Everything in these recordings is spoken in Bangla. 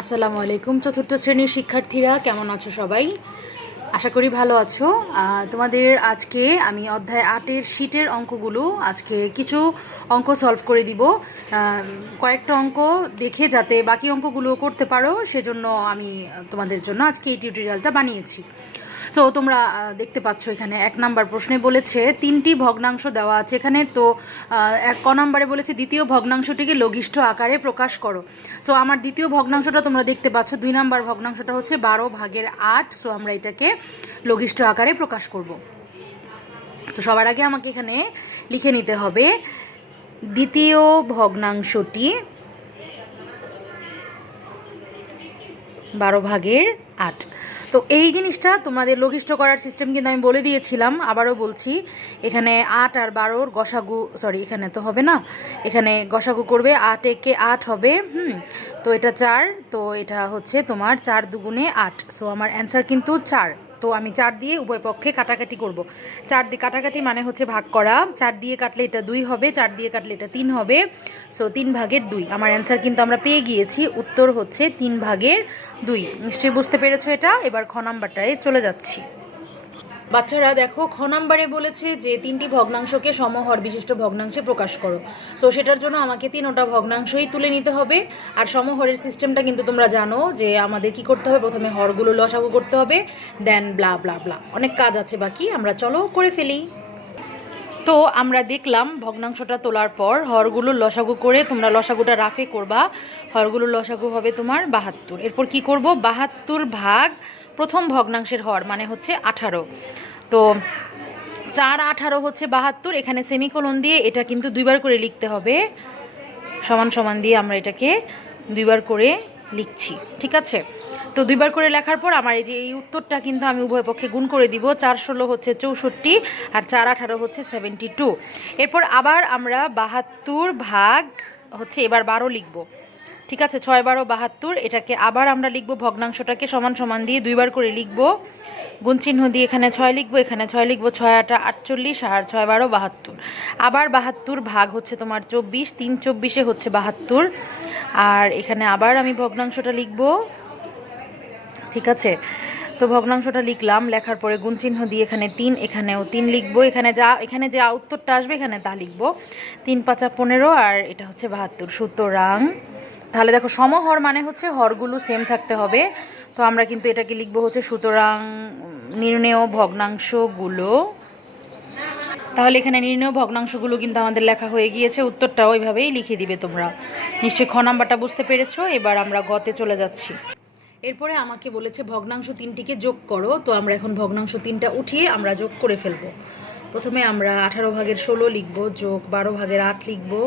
আসসালামু আলাইকুম চতুর্থ শ্রেণীর শিক্ষার্থীরা কেমন আছো সবাই? আশা করি ভালো আছো। তোমাদের আজকে আমি অধ্যায় 8-এর শীটের অঙ্কগুলো আজকে কিছু অঙ্ক সলভ করে দিব। কয়েকটা অঙ্ক দেখে যাতে বাকি অঙ্কগুলো করতে পারো সেজন্য আমি তোমাদের জন্য আজকে এই টিউটোরিয়ালটা বানিয়েছি। সো তোমরা দেখতে পাচ্ছ এখানে 1 নাম্বার প্রশ্নে বলেছে 3টি ভগ্নাংশ দেওয়া আছে এখানে। তো ক নাম্বারে বলেছে দ্বিতীয় ভগ্নাংশটিকে লঘিষ্ঠ আকারে প্রকাশ করো। সো আমার দ্বিতীয় ভগ্নাংশটা তোমরা দেখতে পাচ্ছ, 2 নাম্বার ভগ্নাংশটা হচ্ছে 12/8। সো আমরা এটাকে লঘিষ্ঠ আকারে প্রকাশ করব। তো সবার আগে আমাকে এখানে লিখে নিতে হবে দ্বিতীয় ভগ্নাংশটি 12/8। তো এই জিনিসটা তোমাদের লঘিষ্ঠ করার সিস্টেম কিন্তু আমি বলে দিয়েছিলাম, আবারও বলছি। এখানে 8 আর 12-র গসাগু, সরি এখানে তো হবে না, এখানে গসাগু করবে। 8 একে 8 হবে, তো এটা 4, তো এটা হচ্ছে তোমার 4 দুগুণে 8। সো আমার অ্যান্সার কিন্তু 4। তো আমি 4 দিয়ে উভয় পক্ষে কাটাকাটি করব। 4 দিয়ে কাটাকাটি মানে হচ্ছে ভাগ করা। 4 দিয়ে কাটলে এটা 2 হবে, 4 দিয়ে কাটলে এটা 3 হবে। সো 3/2 আমার অ্যান্সার কিন্তু আমরা পেয়ে গিয়েছি। উত্তর হচ্ছে 3/2। নিশ্চয়ই বুঝতে পেরেছো এটা। এবার খ নাম্বারটায় চলে যাচ্ছি। বাচ্চারা দেখো, খ নাম্বারে বলেছে যে 3টি ভগ্নাংশকে সমহর বিশিষ্ট ভগ্নাংশে প্রকাশ করো। সো সেটার জন্য আমাকে 3টা ভগ্নাংশই তুলে নিতে হবে। আর সমহরের সিস্টেমটা কিন্তু তোমরা জানো যে আমাদের কি করতে হবে, প্রথমে হরগুলো লসাগু করতে হবে, দেন ব্লা ব্লা ব্লা। অনেক কাজ আছে বাকি, আমরা চলো করে ফেলি। তো আমরা দেখলাম ভগ্নাংশটা তোলার পর হরগুলোর লসাগু করে, তোমরা লসাগুটা রাফে করবা। হরগুলোর লসাগু হবে তোমার 72। এরপর কি করব, 72 ভাগ প্রথম ভগ্নাংশের হর মানে হচ্ছে 18। তো 4 18 হচ্ছে 72। এখানে সেমিকোলন দিয়ে এটা কিন্তু 2বার করে লিখতে হবে। সমান সমান দিয়ে আমরা এটাকে 2বার করে লিখছি, ঠিক আছে? তো 2বার করে লেখার পর আমার এই উত্তরটা কিন্তু আমি উভয় পক্ষে গুণ করে দিব। 4 16 হচ্ছে 64 আর 4 18 হচ্ছে 72। এরপর আবার আমরা 72 ভাগ হচ্ছে এবার 12 লিখব, ঠিক আছে? 6 12 72। এটাকে আবার আমরা লিখব, ভগ্নাংশটাকে সমান সমান দিয়ে 2বার করে লিখব, গুণ চিহ্ন দিয়ে এখানে 6 লিখব, এখানে 6 লিখব। 6 8 48 আর 6 12 72। আবার 72 ভাগ হচ্ছে তোমার 24, 3 24 হচ্ছে 72। আর এখানে আবার আমি ভগ্নাংশটা লিখব, ঠিক আছে? তো ভগ্নাংশটা লিখলাম, লেখার পরে গুণ চিহ্ন দিয়ে এখানে 3, এখানেও 3 লিখবো। এখানে যে উত্তরটা আসবে এখানে তা লিখবো। 3 5 15 আর এটা হচ্ছে 72। সুতরাং তাহলে দেখো, সমহর মানে হচ্ছে হরগুলো সেম থাকতে হবে। তো আমরা কিন্তু এটাকে লিখবো হচ্ছে সুতরাং নির্ণেয় ভগ্নাংশগুলো। তাহলে এখানে নির্ণেয় ভগ্নাংশগুলো কিন্তু আমাদের লেখা হয়ে গিয়েছে। উত্তরটা ওইভাবেই লিখে দিবে তোমরা। নিশ্চয়ই খ নাম্বারটা বুঝতে পেরেছো। এবার আমরা গতে চলে যাচ্ছি। এরপরে আমাকে বলেছে ভগ্নাংশ 3টিকে যোগ করো। তো আমরা এখন ভগ্নাংশ 3টা উঠিয়ে আমরা যোগ করে ফেলবো। প্রথমে আমরা 18/16 লিখবো, যোগ 12/8 লিখবো,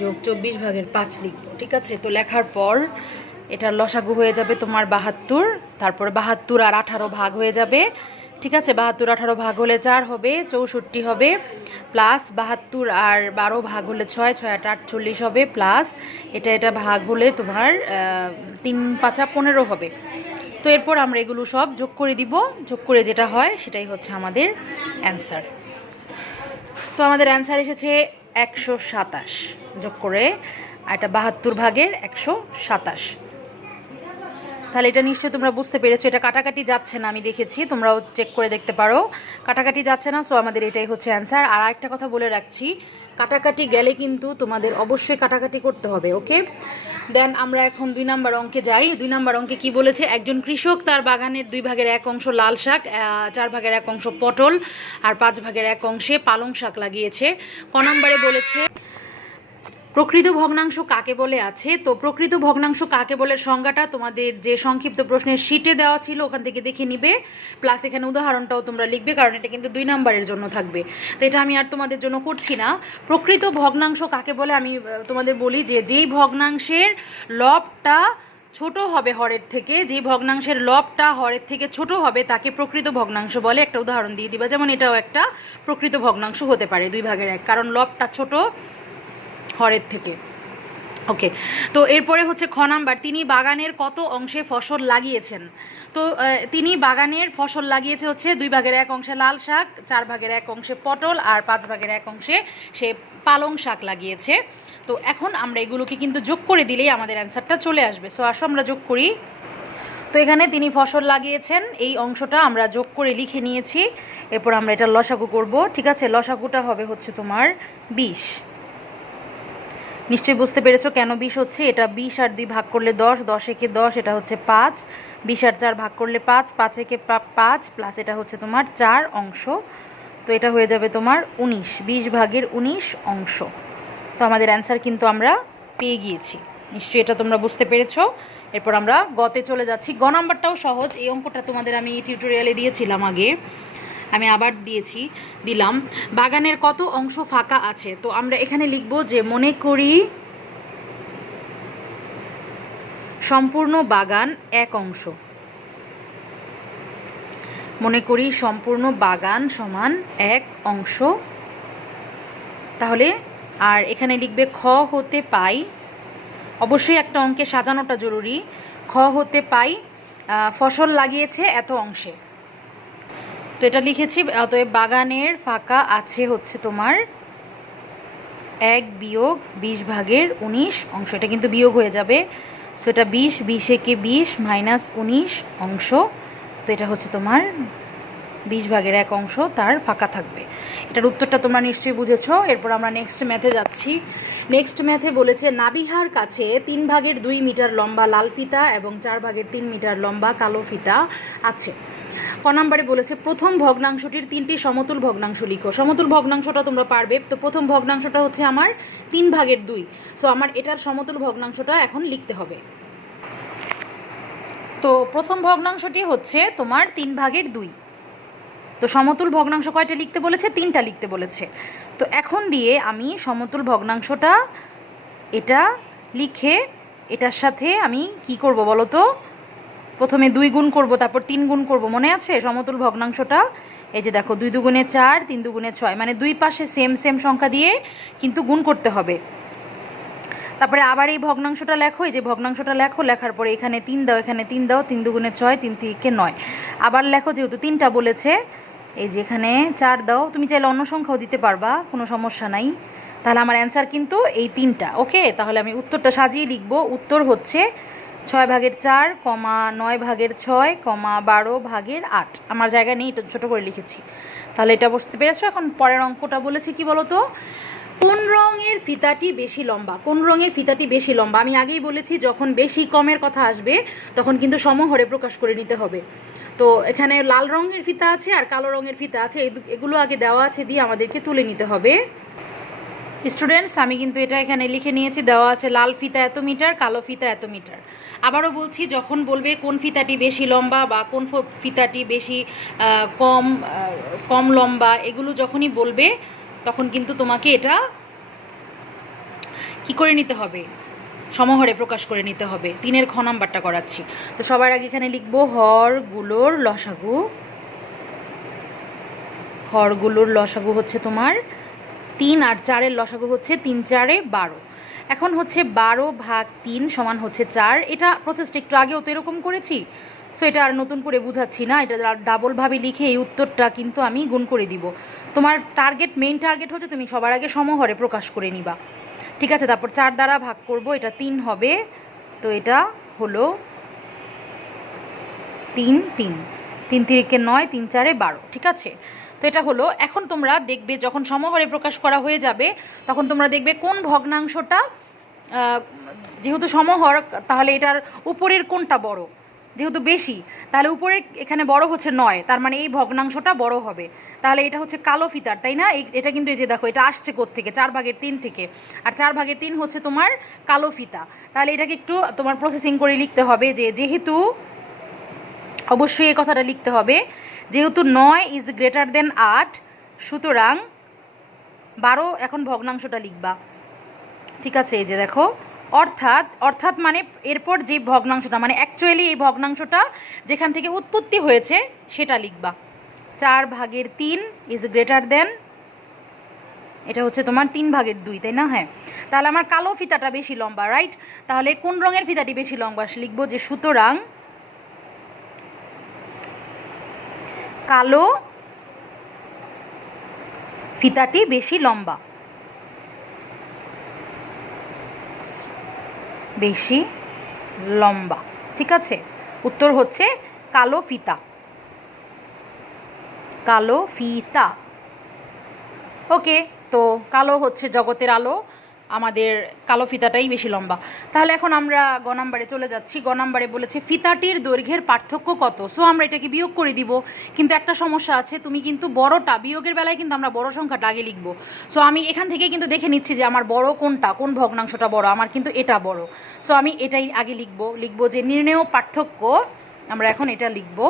যোগ 24/5 লিখবো, ঠিক আছে? তো লেখার পর এটার লসাগু হয়ে যাবে তোমার 72। তারপরে 72 আর 18 ভাগ হয়ে যাবে, ঠিক আছে? 72 18 ভাগ হলে 4 হবে, 64 হবে, প্লাস 72 আর 12 ভাগ হলে 6, 6 8 48 হবে, প্লাস এটা ভাগ হলে তোমার 3 5 15 হবে। তো এরপর আমরা এগুলো সব যোগ করে দিব। যোগ করে যেটা হয় সেটাই হচ্ছে আমাদের অ্যান্সার। তো আমাদের অ্যান্সার এসেছে 127। যোগ করে আর এটা 72/127। তাহলে এটা নিশ্চয়ই তোমরা বুঝতে পেরেছো। এটা কাটাকাটি যাচ্ছে না, আমি দেখেছি, তোমরাও চেক করে দেখতে পারো। কাটাকাটি যাচ্ছে না, সো আমাদের এটাই হচ্ছে অ্যান্সার। আর একটা কথা বলে রাখছি, কাটাকাটি গেলে কিন্তু তোমাদের অবশ্যই কাটাকাটি করতে হবে, ওকে? দেন আমরা এখন 2 নাম্বার অঙ্কে যাই। 2 নাম্বার অঙ্কে কি বলেছে, একজন কৃষক তার বাগানের 2/1 অংশ লাল শাক, 4/1 অংশ পটল আর 5/1 অংশে পালং শাক লাগিয়েছে। ক নাম্বারে বলেছে প্রকৃত ভগ্নাংশ কাকে বলে আছে। তো প্রকৃত ভগ্নাংশ কাকে বলে সংজ্ঞাটা তোমাদের যে সংক্ষিপ্ত প্রশ্নের শীটে দেওয়া ছিল ওখান থেকে দেখে নিবে, প্লাস এখানে উদাহরণটাও তোমরা লিখবে, কারণ এটা কিন্তু 2 নাম্বারের জন্য থাকবে। তো এটা আমি আর তোমাদের জন্য করছি না। প্রকৃত ভগ্নাংশ কাকে বলে আমি তোমাদের বলি, যে যেই ভগ্নাংশের লবটা ছোট হবে হরের থেকে, যে ভগ্নাংশের লবটা হরের থেকে ছোট হবে তাকে প্রকৃত ভগ্নাংশ বলে। একটা উদাহরণ দিয়ে দিবা, যেমন এটাও একটা প্রকৃত ভগ্নাংশ হতে পারে 2/1, কারণ লবটা ছোট হরের থেকে, ওকে? তো এরপরে হচ্ছে খ নাম্বার, তিনি বাগানের কত অংশে ফসল লাগিয়েছেন। তো তিনি বাগানের ফসল লাগিয়েছে হচ্ছে 2/1 অংশে লাল শাক, 4/1 অংশে পটল আর 5/1 অংশে সে পালং শাক লাগিয়েছে। তো এখন আমরা এগুলোকে কিন্তু যোগ করে দিলেই আমাদের অ্যান্সারটা চলে আসবে। সো আসো আমরা যোগ করি। তো এখানে তিনি ফসল লাগিয়েছেন এই অংশটা আমরা যোগ করে লিখে নিয়েছি। এরপর আমরা এটা লসাগু করব। ঠিক আছে, লসাগুটা হবে হচ্ছে তোমার 20। নিশ্চয়ই বুঝতে পেরেছো কেন 20 হচ্ছে। এটা 20 আর 2 ভাগ করলে 10, 10 একে 10, এটা হচ্ছে 5, 20 আর 4 ভাগ করলে 5, 5 একে 5 প্লাস এটা হচ্ছে তোমার 4 অংশ। তো এটা হয়ে যাবে তোমার 19, 20 ভাগের 19 অংশ। তো আমাদের অ্যান্সার কিন্তু আমরা পেয়ে গিয়েছি। নিশ্চয়ই এটা তোমরা বুঝতে পেরেছো। এরপর আমরা গতে চলে যাচ্ছি। গ নাম্বারটাও সহজ। এই অঙ্কটা তোমাদের আমি টিউটোরিয়ালে দিয়েছিলাম আগে, আমি আবার দিলাম। বাগানের কত অংশ ফাঁকা আছে? তো আমরা এখানে লিখব যে মনে করি সম্পূর্ণ বাগান এক অংশ। মনে করি সম্পূর্ণ বাগান সমান এক অংশ। তাহলে আর এখানে লিখবে খ হতে পাই। অবশ্যই একটা অঙ্কে সাজানোটা জরুরি। খ হতে পাই ফসল লাগিয়েছে এত অংশে। তো এটা লিখেছি। অতএব বাগানের ফাঁকা আছে হচ্ছে তোমার 1 বিয়োগ 20 ভাগের 19 অংশ। এটা কিন্তু বিয়োগ হয়ে যাবে। সো এটা 20, 20 একে 20 মাইনাস 19 অংশ। তো এটা হচ্ছে তোমার 20 ভাগের 1 অংশ তার ফাঁকা থাকবে। এটার উত্তরটা তোমরা নিশ্চয়ই বুঝেছো। এরপর আমরা নেক্সট ম্যাথে যাচ্ছি। নেক্সট ম্যাথে বলেছে নাবিহার কাছে 3 ভাগের 2 মিটার লম্বা লাল ফিতা এবং 4 ভাগের 3 মিটার লম্বা কালো ফিতা আছে। ক নাম্বারে বলেছে প্রথম ভগ্নাংশটির 3টি সমতুল ভগ্নাংশ লিখো। সমতুল ভগ্নাংশটা তোমরা পারবে। তো প্রথম ভগ্নাংশটা হচ্ছে আমার 3 ভাগের 2। সো আমার এটার সমতুল ভগ্নাংশটা এখন লিখতে হবে। তো প্রথম ভগ্নাংশটি হচ্ছে তোমার 3 ভাগের 2। তো সমতুল ভগ্নাংশ কয়টা লিখতে বলেছে? 3টা লিখতে বলেছে। তো এখন দিয়ে আমি সমতুল ভগ্নাংশটা এটা লিখে এটার সাথে আমি কি করব বলো তো? প্রথমে 2 গুণ করব, তারপর 3 গুণ করব। মনে আছে সমতুল ভগ্নাংশটা? এই যে দেখো 2 দুগুণে 4, 3 দুগুণে 6, মানে দুই পাশে সেম সেম সংখ্যা দিয়ে কিন্তু গুণ করতে হবে। তারপরে আবার এই ভগ্নাংশটা লেখো। এই যে ভগ্নাংশটা লেখো, লেখার পরে এখানে 3 দাও, এখানে 3 দাও, 3 দুগুণে 6, 3 তিরিকে 9। আবার লেখো, যেহেতু 3টা বলেছে এই যে এখানে 4 দাও। তুমি চাইলে অন্য সংখ্যাও দিতে পারবা, কোনো সমস্যা নাই। তাহলে আমার অ্যান্সার কিন্তু এই 3টা। ওকে, তাহলে আমি উত্তরটা সাজিয়ে লিখব। উত্তর হচ্ছে 6 ভাগের 4, 9 ভাগের 6, 12 ভাগের 8। আমার জায়গায় নেই, এটা ছোটো করে লিখেছি। তাহলে এটা বুঝতে পেরেছো। এখন পরের অঙ্কটা বলেছি কি বলো তো? কোন রঙের ফিতাটি বেশি লম্বা? কোন রঙের ফিতাটি বেশি লম্বা? আমি আগেই বলেছি যখন বেশি কমের কথা আসবে তখন কিন্তু সমহরে প্রকাশ করে নিতে হবে। তো এখানে লাল রঙের ফিতা আছে আর কালো রঙের ফিতা আছে, এগুলো আগে দেওয়া আছে দিয়ে আমাদেরকে তুলে নিতে হবে। স্টুডেন্টস, আমি কিন্তু এটা এখানে লিখে নিয়েছি। দেওয়া আছে লাল ফিতা এত মিটার, কালো ফিতা এত মিটার। আবারও বলছি, যখন বলবে কোন ফিতাটি বেশি লম্বা বা কোন ফিতাটি বেশি কম লম্বা, এগুলো যখনই বলবে তখন কিন্তু তোমাকে এটা কি করে নিতে হবে? সমহরে প্রকাশ করে নিতে হবে। 3-এর খ নাম্বারটা করাচ্ছি। তো সবার আগে এখানে লিখবো হরগুলোর লসাগু। হরগুলোর লসাগু হচ্ছে তোমার 3 আর 4-এর লসাগু হচ্ছে 3 4-এ 12। এখন হচ্ছে 12 ভাগ 3 সমান হচ্ছে 4। এটা প্রসেসটা একটু আগেও তো এরকম করেছি। সো এটা আর নতুন করে বুঝাচ্ছি না। এটা ডাবলভাবে লিখে এই উত্তরটা কিন্তু আমি গুণ করে দিব। তোমার মেইন টার্গেট হচ্ছে তুমি সবার আগে সমহরে প্রকাশ করে নিবা। ঠিক আছে, তারপর 4 দ্বারা ভাগ করব, এটা 3 হবে। তো এটা হলো 3 3 3 তিরিকে 9, 3 4-এ 12। ঠিক আছে, তো এটা হলো। এখন তোমরা দেখবে যখন সমহরে প্রকাশ করা হয়ে যাবে তখন তোমরা দেখবে কোন ভগ্নাংশটা, যেহেতু সমহর তাহলে এটার উপরের কোনটা বড়, যেহেতু বেশি তাহলে উপরের এখানে বড় হচ্ছে 9, তার মানে এই ভগ্নাংশটা বড় হবে। তাহলে এটা হচ্ছে কালো ফিতার, তাই না? এটা কিন্তু এই যে দেখো এটা আসছে থেকে 4 ভাগের 3 থেকে, আর 4 ভাগের 3 হচ্ছে তোমার কালো ফিতা। তাহলে এটাকে একটু তোমার প্রসেসিং করে লিখতে হবে যে যেহেতু, অবশ্যই এই কথাটা লিখতে হবে, যেহেতু 9 ইজ গ্রেটার দেন 8, সুতরাং 12 এখন ভগ্নাংশটা লিখবা। ঠিক আছে, এই যে দেখো অর্থাৎ মানে এরপর যে ভগ্নাংশটা, মানে অ্যাকচুয়ালি এই ভগ্নাংশটা যেখান থেকে উৎপত্তি হয়েছে সেটা লিখবা। 4 ভাগের 3 ইজ গ্রেটার দেন, এটা হচ্ছে তোমার 3 ভাগের 2, তাই না? হ্যাঁ, তাহলে আমার কালো ফিতাটা বেশি লম্বা, রাইট? তাহলে কোন রঙের ফিতাটি বেশি লম্বা লিখবো যে সুতরাং কালো ফিতাটি বেশি লম্বা। বেশি লম্বা। ঠিক আছে, উত্তর হচ্ছে কালো ফিতা। কালো ফিতা। ওকে, তো কালো হচ্ছে জগতের আলো, আমাদের কালো ফিতাটাই বেশি লম্বা। তাহলে এখন আমরা গ নাম্বারে চলে যাচ্ছি। গ নাম্বারে বলেছে ফিতাটির দৈর্ঘ্যের পার্থক্য কত। সো আমরা এটাকে বিয়োগ করে দিব, কিন্তু একটা সমস্যা আছে, তুমি কিন্তু বড়টা বিয়োগের বেলায় কিন্তু আমরা বড় সংখ্যাটা আগে লিখবো। সো আমি এখান থেকে কিন্তু দেখে নিচ্ছি যে আমার বড় কোনটা, কোন ভগ্নাংশটা বড়, আমার কিন্তু এটা বড়। সো আমি এটাই আগে লিখবো যে নির্ণেয় পার্থক্য, আমরা এখন এটা লিখবো।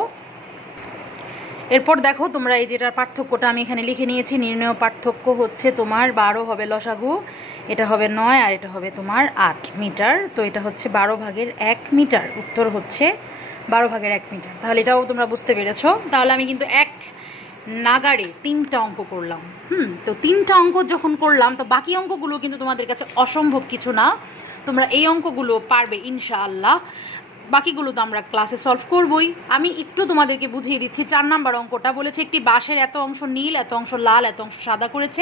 এরপর দেখো তোমরা এই যেটার পার্থক্যটা আমি এখানে লিখে নিয়েছি। নির্ণেয় পার্থক্য হচ্ছে তোমার 12 হবে লসাগু, এটা হবে 9, আর এটা হবে তোমার 8 মিটার। তো এটা হচ্ছে 12 ভাগের 1 মিটার। উত্তর হচ্ছে 12 ভাগের 1 মিটার। তাহলে এটাও তোমরা বুঝতে পেরেছো। তাহলে আমি কিন্তু এক নাগাড়ে 3টা অঙ্ক করলাম। তো 3টা অঙ্ক যখন করলাম, তো বাকি অঙ্কগুলো কিন্তু তোমাদের কাছে অসম্ভব কিছু না, তোমরা এই অঙ্কগুলো পারবে ইনশাআল্লাহ। বাকিগুলো তো আমরা ক্লাসে সলভ করবই। আমি একটু তোমাদেরকে বুঝিয়ে দিচ্ছি। 4 নাম্বার অঙ্কটা বলেছে একটি বাঁশের এত অংশ নীল, এত অংশ লাল, এত অংশ সাদা করেছে,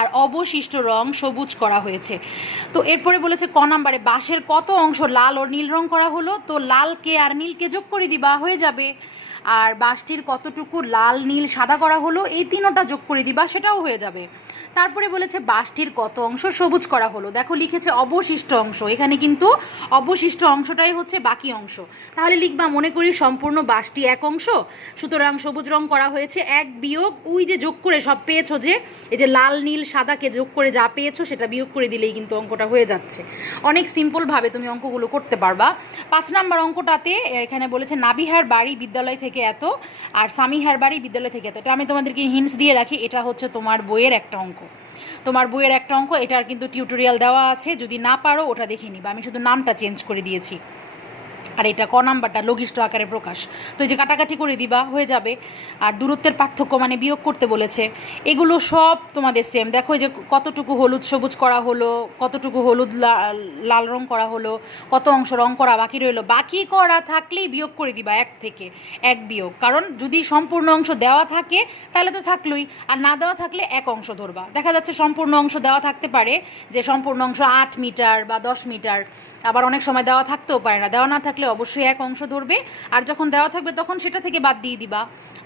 আর অবশিষ্ট রং সবুজ করা হয়েছে। তো এরপরে বলেছে ক নাম্বারে বাঁশের কত অংশ লাল ও নীল রং করা হলো। তো লালকে আর নীলকে যোগ করে দিবা, হয়ে যাবে। আর বাঁশটির কতটুকু লাল নীল সাদা করা হলো, এই তিনটা যোগ করে দিবা, সেটাও হয়ে যাবে। তারপরে বলেছে বাঁশটির কত অংশ সবুজ করা হলো। দেখো লিখেছে অবশিষ্ট অংশ, এখানে কিন্তু অবশিষ্ট অংশটাই হচ্ছে বাকি অংশ। তাহলে লিখবা মনে করি সম্পূর্ণ বাঁশটি এক অংশ, সুতরাং সবুজ রং করা হয়েছে এক বিয়োগ ওই যে যোগ করে সব পেয়েছো, যে এই যে লাল নীল সাদাকে যোগ করে যা পেয়েছো সেটা বিয়োগ করে দিলেই কিন্তু অঙ্কটা হয়ে যাচ্ছে। অনেক সিম্পলভাবে তুমি অঙ্কগুলো করতে পারবা। 5 নাম্বার অঙ্কটাতে এখানে বলেছে নাবিহার বাড়ি বিদ্যালয় থেকে এত, আর সামিহার বাড়ি বিদ্যালয় থেকে এত। এটা আমি তোমাদেরকে হিন্টস দিয়ে রাখি, এটা হচ্ছে তোমার বইয়ের একটা অঙ্ক। তোমার বইয়ের একটা অঙ্ক, এটার কিন্তু টিউটোরিয়াল দেওয়া আছে, যদি না পারো ওটা দেখে নিবা। আমি শুধু নামটা চেঞ্জ করে দিয়েছি। আর এটা ক নাম্বারটা লঘিষ্ঠ আকারে প্রকাশ, তো এই যে কাটাকাটি করে দিবা, হয়ে যাবে। আর দূরত্বের পার্থক্য মানে বিয়োগ করতে বলেছে, এগুলো সব তোমাদের সেম। দেখো এই যে কতটুকু হলুদ সবুজ করা হলো, কতটুকু হলুদ লাল রং করা হলো, কত অংশ রং করা বাকি রইলো, বাকি করা থাকলেই বিয়োগ করে দিবা, 1 থেকে 1 বিয়োগ। কারণ যদি সম্পূর্ণ অংশ দেওয়া থাকে তাহলে তো থাকলোই, আর না দেওয়া থাকলে 1 অংশ ধরবা। দেখা যাচ্ছে সম্পূর্ণ অংশ দেওয়া থাকতে পারে, যে সম্পূর্ণ অংশ 8 মিটার বা 10 মিটার, আবার অনেক সময় দেওয়া থাকতেও পারে না। দেওয়া না থাকলে অবশ্যই 1 অংশ ধরবে, আর যখন দেওয়া থাকবে তখন সেটা থেকে বাদ দিয়ে দিবা।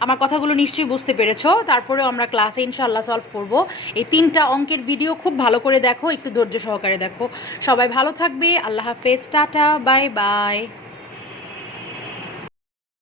আমার কথাগুলো নিশ্চয়ই বুঝতে পেরেছো। তারপরেও আমরা ক্লাসে ইনশাআল্লাহ সলভ করব। এই 3টা অঙ্কের ভিডিও খুব ভালো করে দেখো, একটু ধৈর্য সহকারে দেখো। সবাই ভালো থাকবে, আল্লাহ হাফেজ, টাটা, বাই বাই।